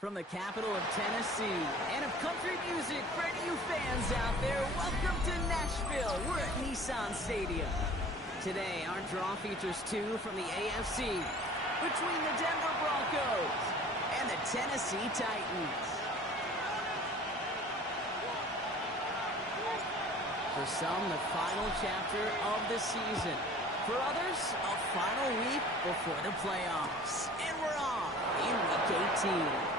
From the capital of Tennessee and of country music for any of you fans out there, welcome to Nashville. We're at Nissan Stadium. Today, our draw features two from the AFC between the Denver Broncos and the Tennessee Titans. For some, the final chapter of the season. For others, a final week before the playoffs. And we're on in Week 18.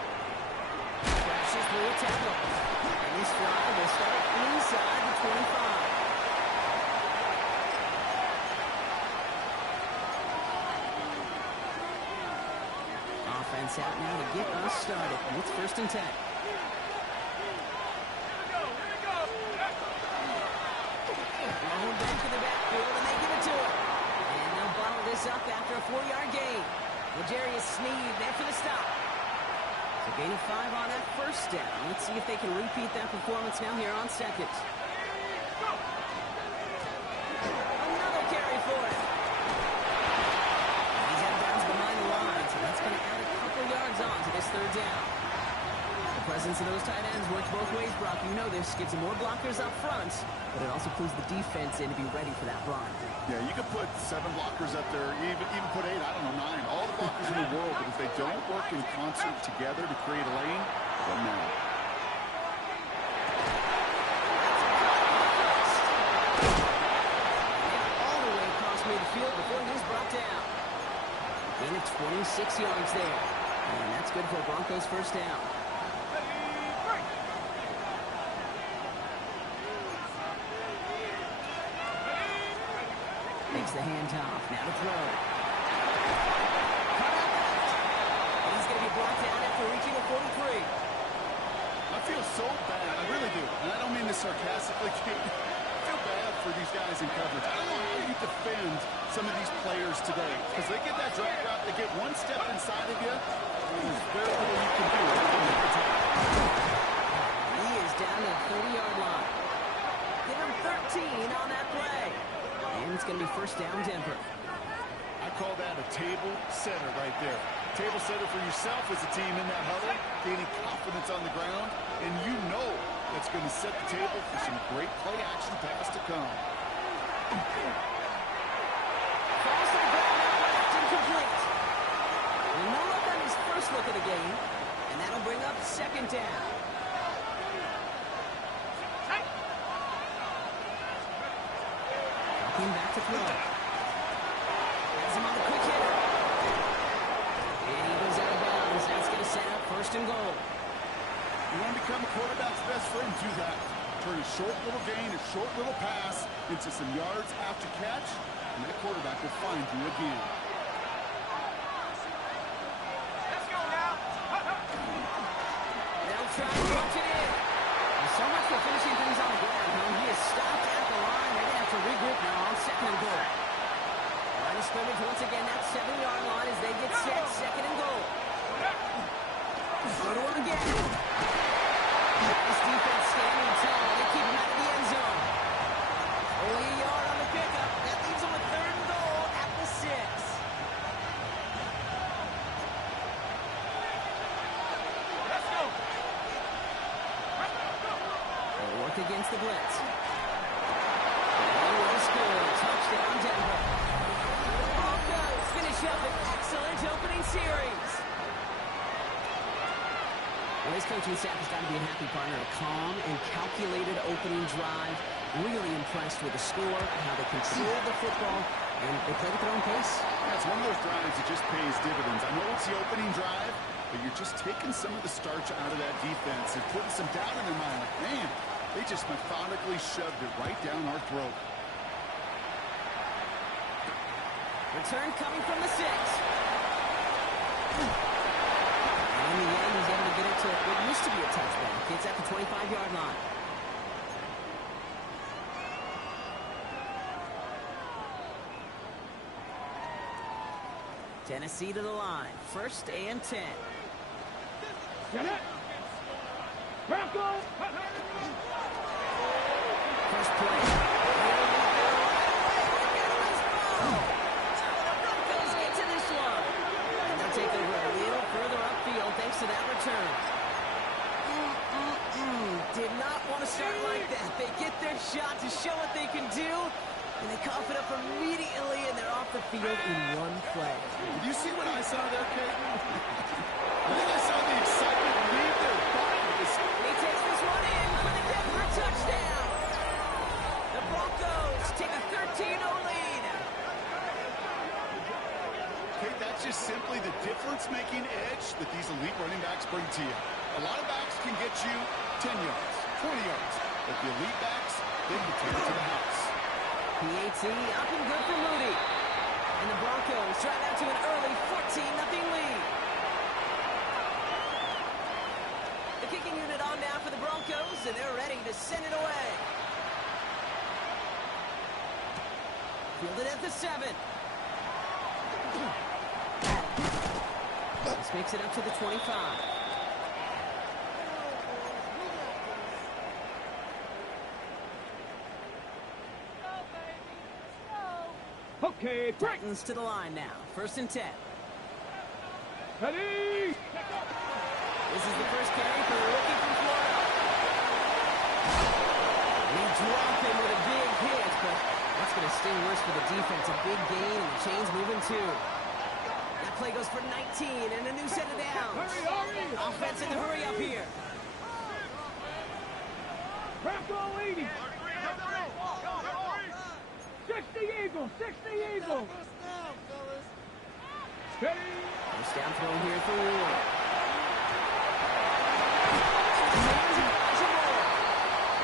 Crashes through a tackle. And this drive will start inside the 25. Offense out now to get us started. It's 1st and 10. Rolled back to the backfield, and they give it to him. And they'll bottle this up after a 4-yard gain. L'Jarius Sneed there for the stop. So gain of 5 on that first down. Let's see if they can repeat that performance now here on second. Another carry for it. He's out of bounds behind the line, so that's going to add a couple yards on to this 3rd down. The presence of those tight ends works both ways, Brock. You know this. Gives them more blockers up front, but it also pulls the defense in to be ready for that run. Yeah, you could put 7 blockers up there, even put 8, I don't know, 9. All the blockers in the world, but if they don't work in concert together to create a lane, it doesn't matter. All the way across midfield before he was brought down. Gain of 26 yards there. And that's good for Broncos' 1st down. Takes the handoff. Now to throw. Cut out left. And he's going to be brought down after reaching the 43. I feel so bad. I really do. And I don't mean this sarcastically. I feel bad for these guys in coverage. I don't know how you defend some of these players today. Because they get that drag route, they get one step inside of you. There's very little you can do. He is down to the 30-yard line. Give him 13 on that play. And it's going to be 1st down, Denver. I call that a table setter right there. Table setter for yourself as a team in that huddle, gaining confidence on the ground, and you know that's going to set the table for some great play-action pass to come. Falls to the ground out left, incomplete. No luck on his first look at the game, and that'll bring up 2nd down. Back to throw. Has him on the quick hitter. And he goes out of bounds. That's going to set up 1st and goal. You want to become a quarterback's best friend, do that. Turn a short little gain, a short little pass into some yards after catch, and that quarterback will find you again. Let's go now. They'll try to punch it in. There's so much for finishing things on the ground. He is stopped at the line. They're going to have to regroup now on 2nd and goal. Line of scrimmage once again, that 7-yard line as they get set. 2nd and goal. Go to him again. Nice defense standing tall. They keep him out of the end zone. Only a yard on the pickup. That leaves him with 3rd and goal at the 6. Let's go. They'll work against the blitz. Touchdown, Denver. Broncos finish up an excellent opening series. Well, this coaching staff has got to be a happy partner. A calm and calculated opening drive. Really impressed with the score, how they controlled the football, and they played at their own pace. Yeah, it's one of those drives that just pays dividends. I know it's the opening drive, but you're just taking some of the starch out of that defense and putting some doubt in their mind. Like, man, they just methodically shoved it right down our throat. Return coming from the 6. And in the end, he's able to get it to what used to be a touchback. It's at the 25-yard line. Tennessee to the line. 1st and 10. Get it. Broncos. First play. Broncos get to this one. And they'll take over a little further upfield thanks to that return. Did not want to start like that. They get their shot to show what they can do, and they cough it up immediately, and they're off the field in one play. Did you see what I saw there, Kate? I think I saw the excitement leave their bodies. He takes this one in for the Denver touchdown. The Broncos take a 13-0 lead. Kate, that's just simply the difference-making edge that these elite running backs bring to you. A lot of backs can get you 10 yards, 20 yards, but the elite backs, they can take it to the house. PAT up and good for Moody. And the Broncos drive out to an early 14-0 lead. The kicking unit on now for the Broncos, and they're ready to send it away. Fielded at the 7. This makes it up to the 25. Okay, break. Titans to the line now. 1st and 10. Ready. This is the first carry for the rookie from Florida. We drop him with a big hit, but that's going to sting worse for the defense. A big gain, and the chain's moving too. That play goes for 19 and a new set of downs. Hurry. Offense in the hurry up here. w18. 60 Eagles. 60 Eagles. Ready. First down throw here for Ward.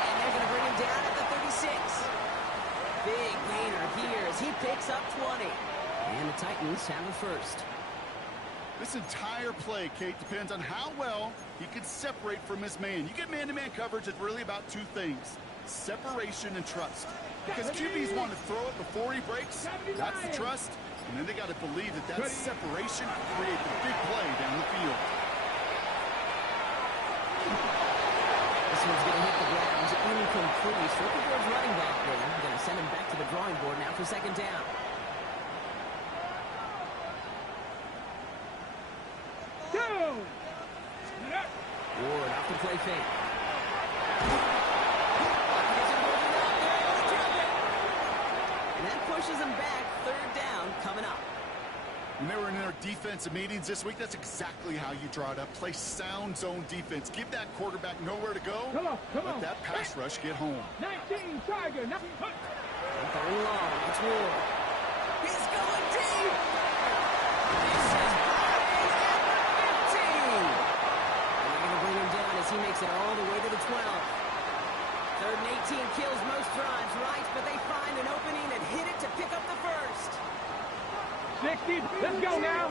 And they're going to bring him down at the 36. Big gainer here as he picks up 20. And the Titans have a first. This entire play, Kate, depends on how well he can separate from his man. You get man-to-man coverage, it's really about two things: separation and trust. Because QBs want to throw it before he breaks. That's the trust. And then they got to believe that that separation can create the big play down the field. This one's going to hit the ground incomplete. Rookie running back there. Going to send him back to the drawing board now for 2nd down. Ward off the play fake. And that pushes him back. 3rd down coming up. When they were in their defensive meetings this week, that's exactly how you draw it up. Play sound zone defense. Give that quarterback nowhere to go. Come on. Let that pass rush get home. 19 Tiger. 3rd and long. It's Ward. He's going deep. This is Barkley at the 15. And they're going to bring him down as he makes it all the way to the 12. 3rd and 18 kills most drives, right? But they find an opening and hit it to pick up the first. 60. Let's go now.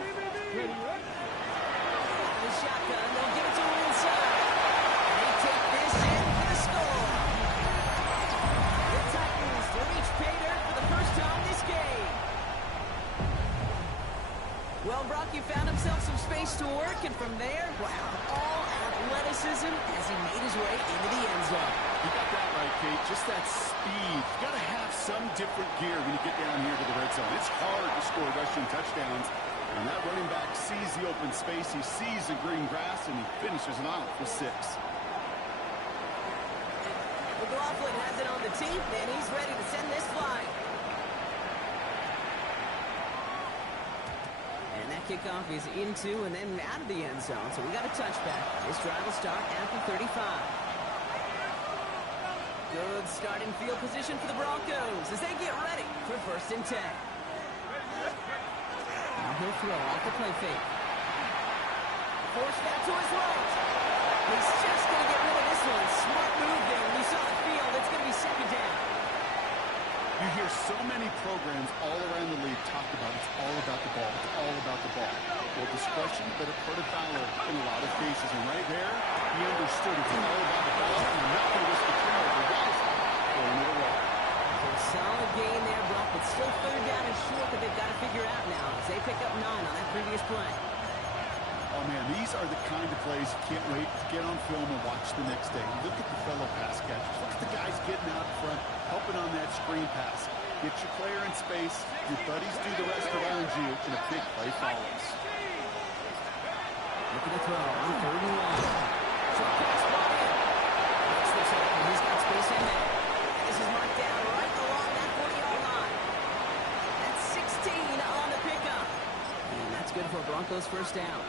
Ready. The shotgun, they'll give it to him inside. They take this in for the score. The Titans to reach pay dirt for the first time this game. Well, Brock, you found himself some space to work, and from there, wow, all athleticism as he made his way into the end zone. You got that right, Kate. Just that speed. You got to have some different gear when you get down here to the red zone. It's hard to score rushing touchdowns. And that running back sees the open space. He sees the green grass, and he finishes it off with 6. McLaughlin has it on the tee, and he's ready to send this flying. And that kickoff is into and then out of the end zone, so we got a touchback. This drive will start at the 35. Good starting field position for the Broncos as they get ready for 1st and 10. Now he'll throw off the play fake. Forced that to his right. He's just going to get rid of this one. Smart move there. When you saw the field, it's going to be 2nd down. You hear so many programs all around the league talk about it's all about the ball. It's all about the ball. Well, discretion, but it put a Fowler in a lot of cases. And right there, he understood it's all about the ball. And not going to risk the turnover. Throwing it away. So a solid gain there, Brock, but still 3rd down and short that they've got to figure out now as they pick up 9 on that previous play. Oh, man, these are the kind of plays you can't wait to get on film and watch the next day. Look at the fellow pass catchers. Look at the guys getting out front, helping on that screen pass. Get your player in space. Your buddies do the rest around you, and a big play follows. Looking to throw on 3rd and 1. Short pass ball in. Makes the tackle. He's got space in there. This is marked down right along that 40-yard line. That's 16 on the pickup. And that's good for Broncos first down.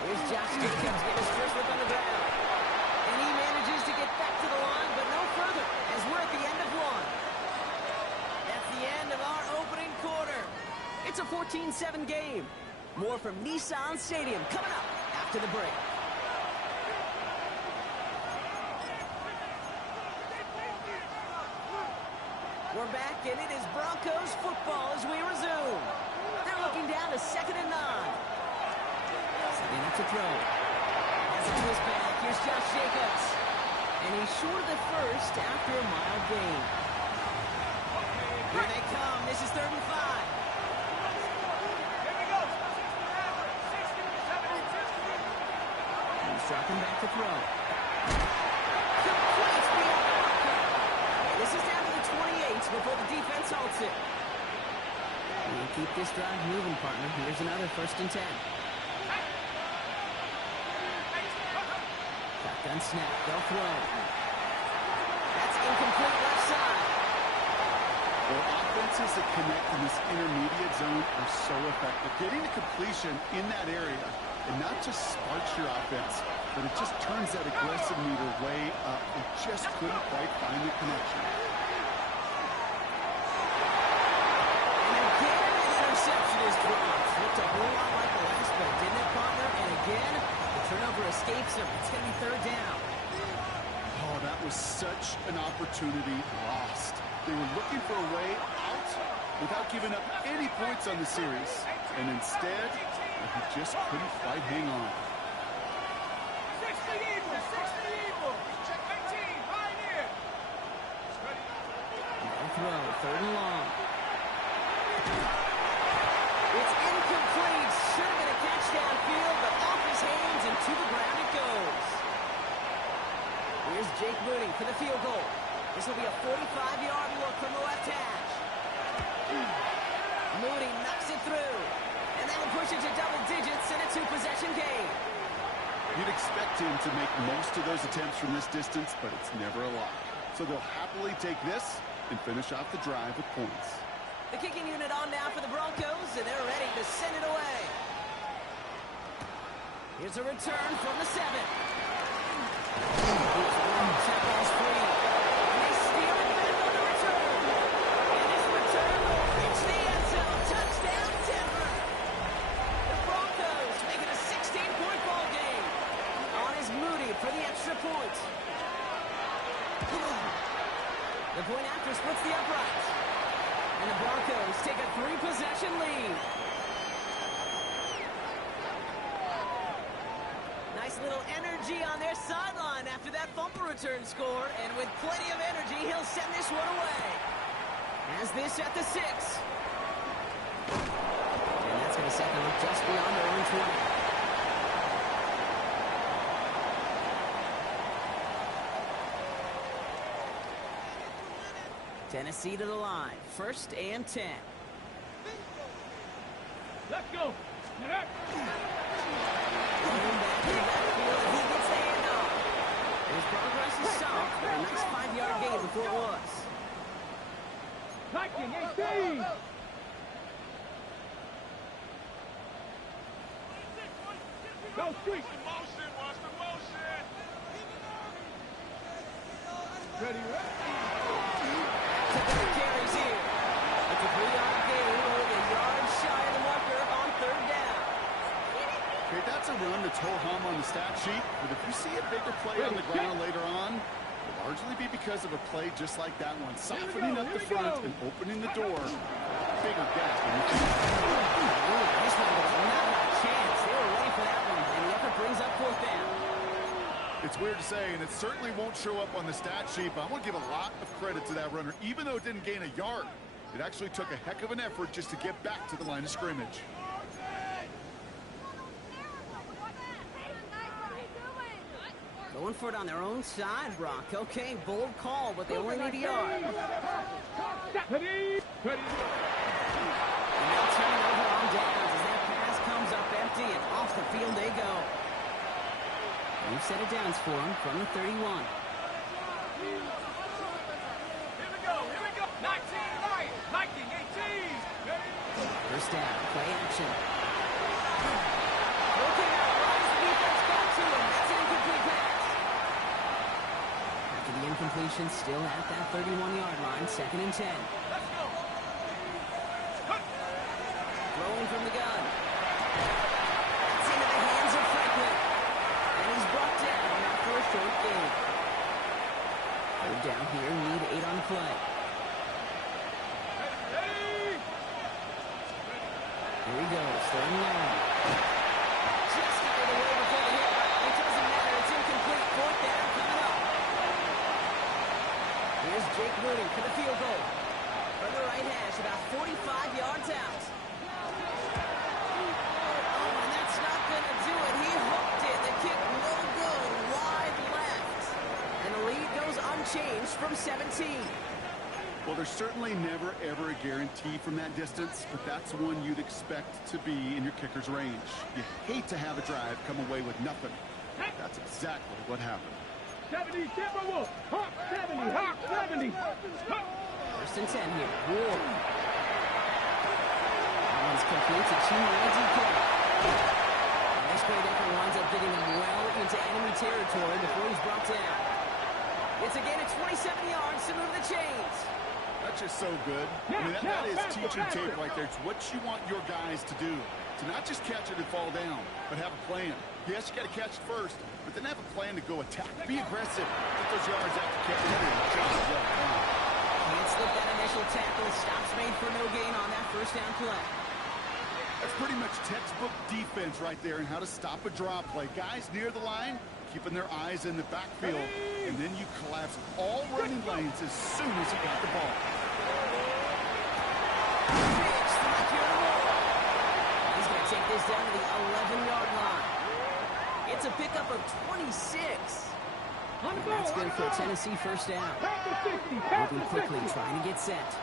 Here's Josh Jacobs getting his first look on the ground. And he manages to get back to the line, but no further, as we're at the end of 1. That's the end of our opening quarter. It's a 14-7 game. More from Nissan Stadium coming up after the break. We're back, and it is Broncos football as we resume. They're looking down to 2nd and 9. Setting up to throw. Has it to his back. Here's Josh Jacobs. And he's short of the first after a mild gain. Here they come. This is 3rd and 5. He's dropping back to throw. Complete beyond the marker. This is down to the 28 before the defense halts it. We'll keep this drive moving, partner. Here's another 1st and 10. Shotgun snap. They'll throw. That's incomplete left side. Well, offenses that connect in this intermediate zone are so effective. Getting a completion in that area, and not just sparks your offense, but it just turns that aggressive meter way up. It just couldn't quite find the connection. And again, an interception is dropped. Looked a whole lot like the last play, didn't it, partner? And again, the turnover escapes him. It's going to be 3rd down. Oh, that was such an opportunity lost. They were looking for a way out without giving up any points on the series. And instead, he just couldn't quite hang on. 60 evil! 60 evil! Check 18, right here! They'll throw. 3rd and long. It's incomplete. Should have been a catch downfield, but off his hands and to the ground it goes. Here's Jake Moody for the field goal. This will be a 45-yard look from the left hash. Moody knocks it through. And that'll push it to double digits in a 2-possession game. You'd expect him to make most of those attempts from this distance, but it's never a lot. So they'll happily take this and finish off the drive with points. The kicking unit on now for the Broncos, and they're ready to send it away. Here's a return from the 7. Check ball's free. And they steal it back on the return. And this return will reach the end zone. Touchdown, Denver. The Broncos make it a 16-point ball game. On is Moody for the extra point. The point after splits the uprights. And the Broncos take a 3-possession lead. Nice little energy on their sideline after that fumble return score. And with plenty of energy, he'll send this one away. As this at the 6. And that's going to set them up just beyond their own 20. Tennessee to the line. 1st and 10. Let's go! Going back to the backfield, and he gets the handoff. His progress is solid, but a nice 5-yard gain before it was. Liking 18! Go street! Watch the motion! Ready, ready? Took the carries here. It's a 3-yard gain, only a yard shy of the marker on 3rd down. Okay, that's a run that's ho-hum on the stat sheet, but if you see a bigger play on the ground later on, it'll largely be because of a play just like that one, softening up the front and opening the door. Bigger gap in the field. This one does not have a chance. They were ready for that one, and the effort brings up 4th down. It's weird to say, and it certainly won't show up on the stat sheet, but I'm going to give a lot of credit to that runner. Even though it didn't gain a yard, it actually took a heck of an effort just to get back to the line of scrimmage. Going for it on their own side, Brock. Okay, bold call, but they only need a yard. Ready? Ready. And they'll turn it over on downs as that pass comes up empty and off the field they go. We've set it downs for them from the 31. Here we go. 19, right. 19, 18. Ready? First down, play action. Looking out, Rise defense got to him. That's an incomplete pass. After the incompletion, still at that 31-yard line, 2nd and 10. Let's go. Throwing from the gun. It's into the hands of Franklin. And he's brought down after a short gain. Third down here, need 8 on play. Ready? Here he goes, 3rd and 9. Just got it away before the hit. It doesn't matter, it's incomplete. 4th down coming up. Here's Jake Moody for the field goal. From the right hash, about 45 yards out. Oh, and that's not going to do it. He hooked it. The kick no good, wide left. And the lead goes unchanged from 17. Well, there's certainly never, ever a guarantee from that distance, but that's one you'd expect to be in your kicker's range. You hate to have a drive come away with nothing. That's exactly what happened. 70, Timberwolves. Hawk 70, Hawk 70. Hawk. 1st and 10 here. Ward. That one's complete to Chimazi. This great effort winds up getting him well into enemy territory before he's brought down. It's a gain of 27 yards to move the chains. That's just so good. I mean, that is teaching tape right there. It's what you want your guys to do. To not just catch it and fall down, but have a plan. Yes, you got to catch it first, but then have a plan to go attack. Be aggressive. Get those yards after catching it. Job well done. Can't slip that initial tackle. Stops made for no gain on that 1st down play. That's pretty much textbook defense right there and how to stop a draw play. Guys near the line, keeping their eyes in the backfield, and then you collapse all running lanes as soon as you got the ball. He's going to take this down to the 11-yard line. It's a pickup of 26. And that's good for a Tennessee 1st down. Moving quickly, trying to get set.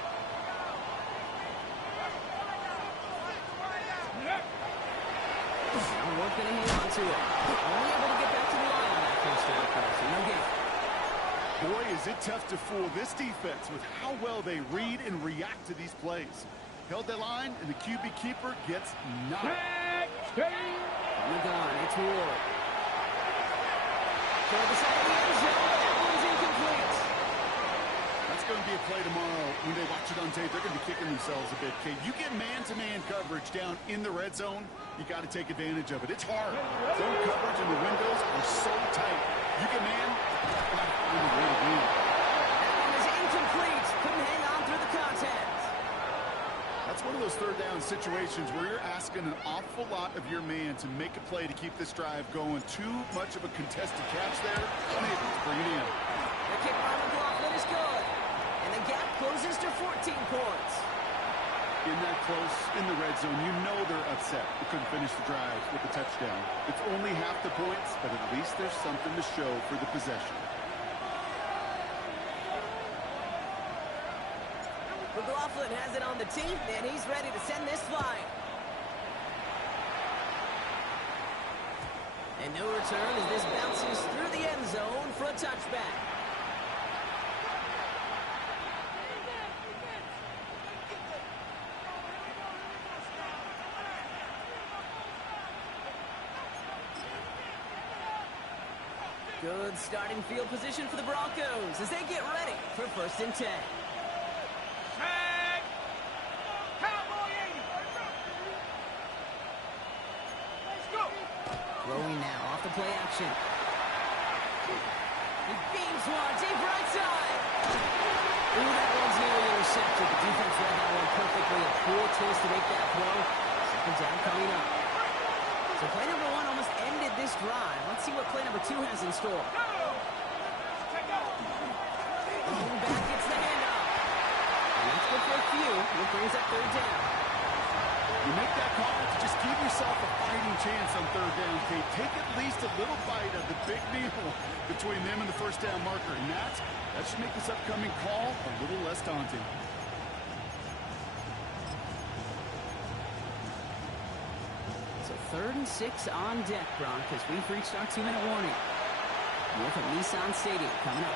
Now Ward going to hang on to it. Only able to get back to the line on that 1st down pass. No gain. Boy, is it tough to fool this defense with how well they read and react to these plays. Held that line, and the QB keeper gets knocked. On the gun, it's Ward. Toward the side of the end zone. That one's incomplete. That's going to be a play tomorrow. When they watch it on tape, they're going to be kicking themselves a bit, Kate. You get man-to-man coverage down in the red zone, you got to take advantage of it. It's hard. Zone coverage and the windows are so tight. You get man, find a way to win. That one is incomplete. Couldn't hang on through the contact. That's one of those 3rd down situations where you're asking an awful lot of your man to make a play to keep this drive going. Too much of a contested catch there. Unable to bring it in. The kick by McLaughlin is good. And the gap closes to 14 points. In that close, in the red zone, you know they're upset. They couldn't finish the drive with the touchdown. It's only half the points, but at least there's something to show for the possession. McLaughlin has it on the tee, and he's ready to send this flying. And no return as this bounces through the end zone for a touchback. Good starting field position for the Broncos as they get ready for 1st and 10. Shag. Cowboy 80. Let's go. Throwing now off the play action. He beams one deep right side. Ooh, that one's nearly intercepted. The defense read that one perfectly. A poor chance to make that throw. 2nd down coming up. So play number 1 almost ended this drive. Let's see what play number 2 has in store. Moving back, gets the handoff. And that's good for a few. It brings up 3rd down. You make that call to just give yourself a fighting chance on 3rd down, Kate. Take at least a little bite of the big meal between them and the 1st down marker. And that should make this upcoming call a little less daunting. 3rd and 6 on deck, Brock, as we've reached our 2-minute warning. North of Nissan Stadium coming up.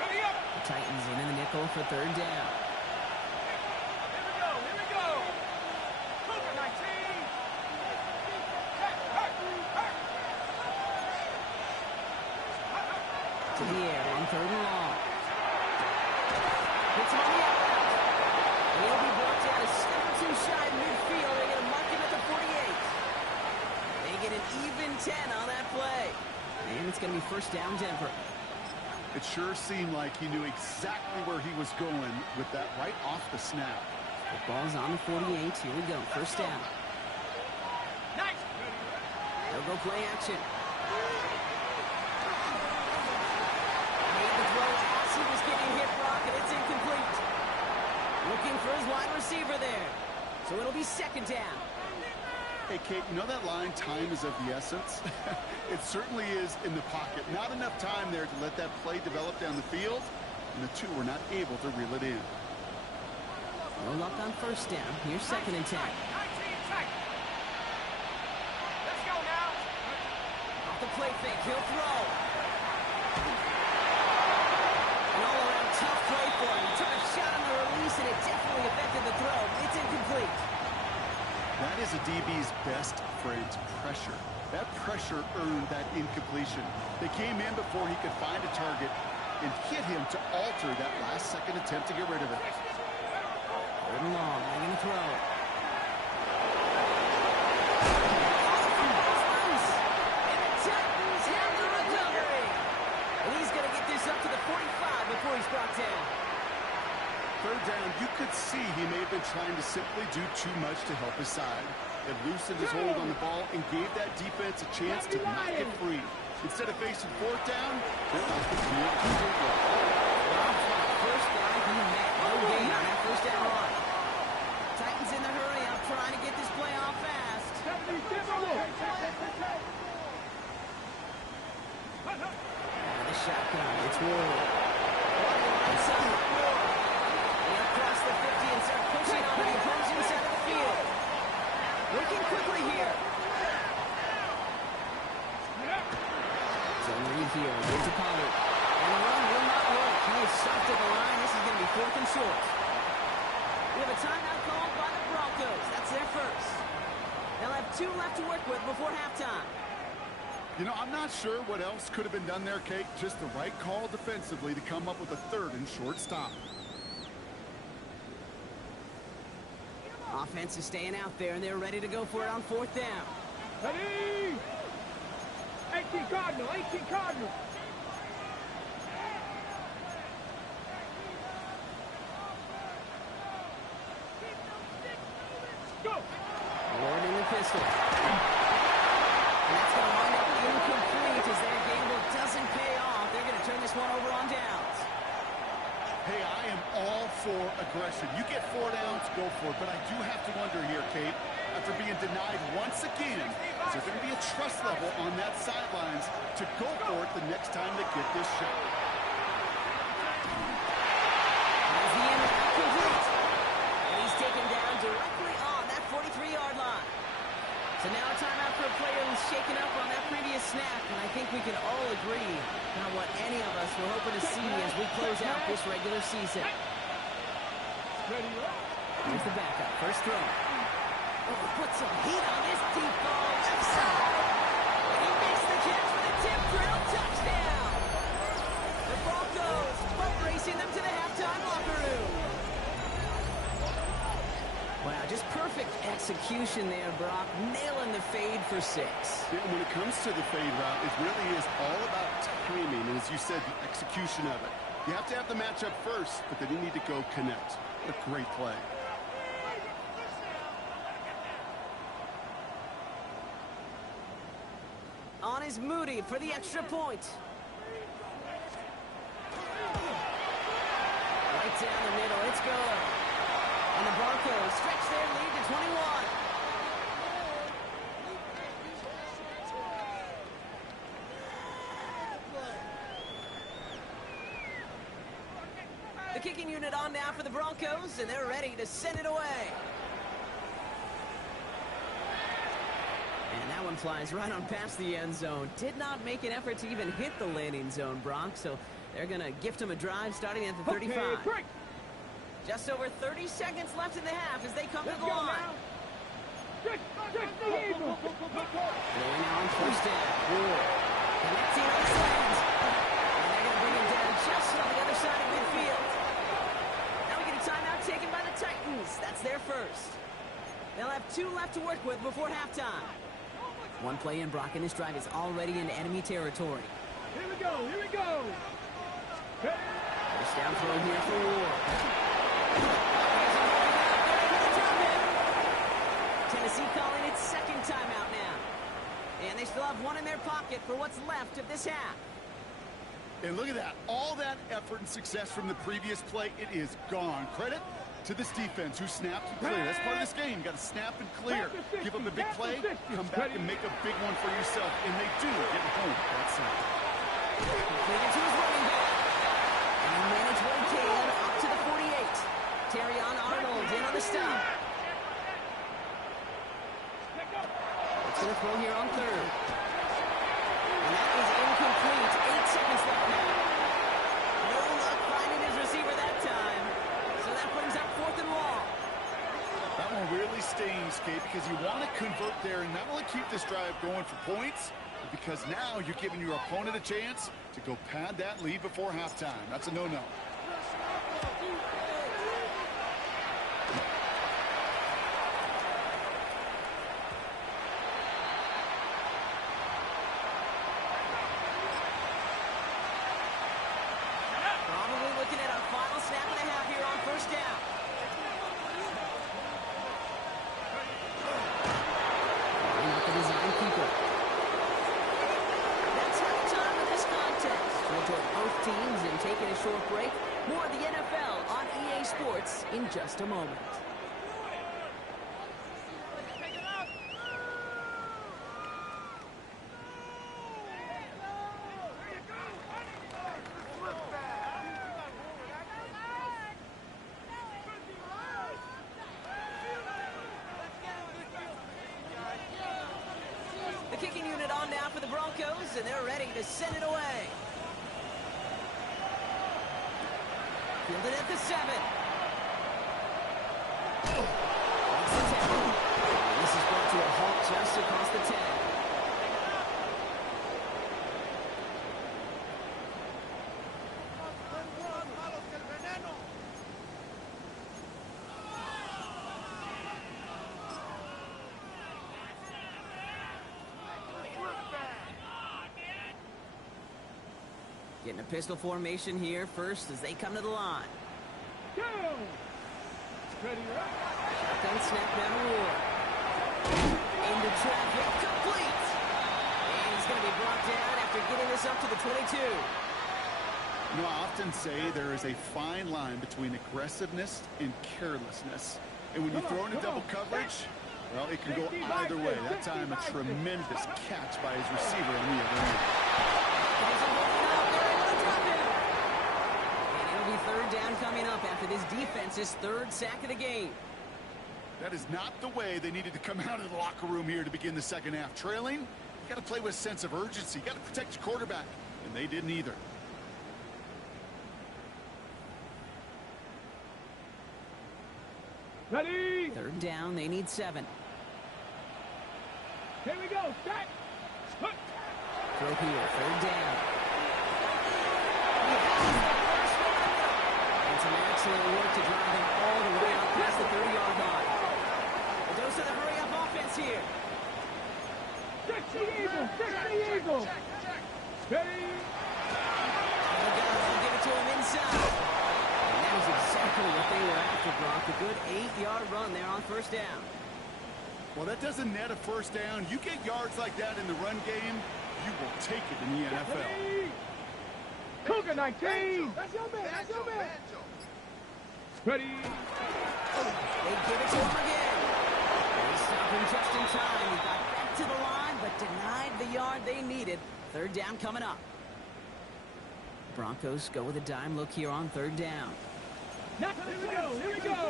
Ready up. The Titans in the nickel for 3rd down. Here we go. Here we go. Cougar 19. Hey, hey, hey. To the air on 3rd and long. Hits him on the outlet. And he'll be brought down a step or two shy of midfield. They're going to mark him at the 48. They get an even 10 on that play. And it's going to be 1st down Denver. It sure seemed like he knew exactly where he was going with that right off the snap. The ball's on the 48. Here we go. 1st down. Nice. They'll go play action. Made the throw as he was getting hit, Brock, and it's incomplete. Looking for his wide receiver there. So it'll be 2nd down. Hey, Kate, you know that line, time is of the essence? It certainly is in the pocket. Not enough time there to let that play develop down the field, and the two were not able to reel it in. No luck on 1st down. Here's 2nd and 10. 19 seconds. Let's go now. Off the play fake, he'll throw. An all-around tough play for him. He took a shot on the release, and it definitely affected the throw. It's incomplete. That is a DB's best friend, pressure. That pressure earned that incompletion. They came in before he could find a target and hit him to alter that last-second attempt to get rid of it. 3rd and long. They're going to throw. And the Titans have the recovery. And he's going to get this up to the 45 before he's brought down. 3rd down, you could see he may have been trying to simply do too much to help his side. It loosened his hold on the ball and gave that defense a chance to not get free. Instead of facing 4th down, they're off the field completely. First down, he met. No gain on that 1st down run. Titans in the hurry up, trying to get this play off fast. And the shotgun, it's Ward. Inside Ward. They across the 50 and start pushing on the opposing side of the field. Looking quickly here. Zone read here. Here's a Pollard. And the run will not work. He is stopped at the line. This is going to be 4th and short. We have a timeout called by the Broncos. That's their first. They'll have 2 left to work with before halftime. You know, I'm not sure what else could have been done there, Kate. Just the right call defensively to come up with a 3rd and short stop. Offense is staying out there, and they're ready to go for it on 4th down. Ready? 18 Cardinal, 18 Cardinal. Go. Ward in the pistol. And that's going to wind up incomplete as their gamble doesn't pay off. They're going to turn this one over on downs. Hey, I am all for aggression. You get 4 downs, go for it. But I do have to wonder here, Kate, after being denied once again, is there going to be a trust level on that sidelines to go for it the next time they get this shot? As the end complete. And he's taken down directly on that 43-yard line. So now a timeout for a player who's shaken up on that previous snap, and I think we can all agree not what any of us were hoping to see as we close out this regular season. Here's the backup. First throw. Oh, put some heat on this deep ball. Left side. And he makes the catch for the tip drill. Touchdown. The Broncos boat racing them to the halftime locker room. Wow, just perfect execution there, Brock. Nailing the fade for 6. Yeah, when it comes to the fade route, it really is all about timing, and as you said, the execution of it. You have to have the matchup first, but then you need to go connect. What a great play. On is Moody for the extra point. Right down the middle, it's good. And the Broncos stretch their lead to 21. The kicking unit on now for the Broncos, and they're ready to send it away. And that one flies right on past the end zone. Did not make an effort to even hit the landing zone, Brock, so they're going to gift him a drive starting at the 35. Okay, Just over 30 seconds left in the half as they come to the line. the Eagles. Going now on first down. Connecting on slants. And they're going to bring him down just on the other side of midfield. Now we get a timeout taken by the Titans. That's their first. They'll have 2 left to work with before halftime. One play in, Brock, and this drive is already in enemy territory. Here we go, here we go. First down throw here for Ward. Tennessee calling its second timeout now. And they still have one in their pocket for what's left of this half. And look at that. All that effort and success from the previous play, it is gone. Credit to this defense who snapped and cleared. That's part of this game. You got to snap and clear. Give up a big play, come back and make a big one for yourself. And they do get home. That's it. Completed to his running back. And he managed what he can up to the 48. Terrion Arnold in on the stop. It's going to throw here on third. And that is incomplete. 8 seconds left now. No luck finding his receiver that time. So that brings up 4th and long. That one really stings, Kate, because you want to convert there and not only keep this drive going for points, but because now you're giving your opponent a chance to go pad that lead before halftime. That's a no-no. Probably looking at our final snap and a half here on first down. Not the design keeper. That's halftime of this contest. We'll join both teams in taking a short break. More of the NFL on EA Sports in just a moment. The kicking unit on now for the Broncos, and they're ready to send it away. Fielded at the 7. Makes the 10. And this is brought to a halt just across the 10. Getting a pistol formation here first as they come to the line. Go. Ready, right? Shotgun snap down to Ward. Into traffic, complete. And he's going to be brought down after getting this up to the 22. You know, I often say there is a fine line between aggressiveness and carelessness. And when you throw into double coverage, well, it can go either way. That time, a tremendous catch by his receiver on the other end. Third down coming up after this defense's 3rd sack of the game. That is not the way they needed to come out of the locker room here to begin the second half. Trailing, you got to play with a sense of urgency. You got to protect your quarterback, and they didn't either. Ready. 3rd down, they need 7. Here we go. Stack. Throw here, 3rd down. Some excellent work to drive him all the way out past the 30-yard line. A dose of the hurry-up offense here. Check the Eagles. Check the Eagles. Ready. They'll give it to him inside. And that is exactly what they were after, Brock. A good 8-yard run there on first down. Well, that doesn't net a first down. You get yards like that in the run game, you will take it in the NFL. Ready. Cougar 19. That's your man. That's your man. Ready. They give it to him again. They stop him just in time. He got back to the line, but denied the yard they needed. 3rd down coming up. Broncos go with a dime look here on 3rd down. Here we go. Here we go.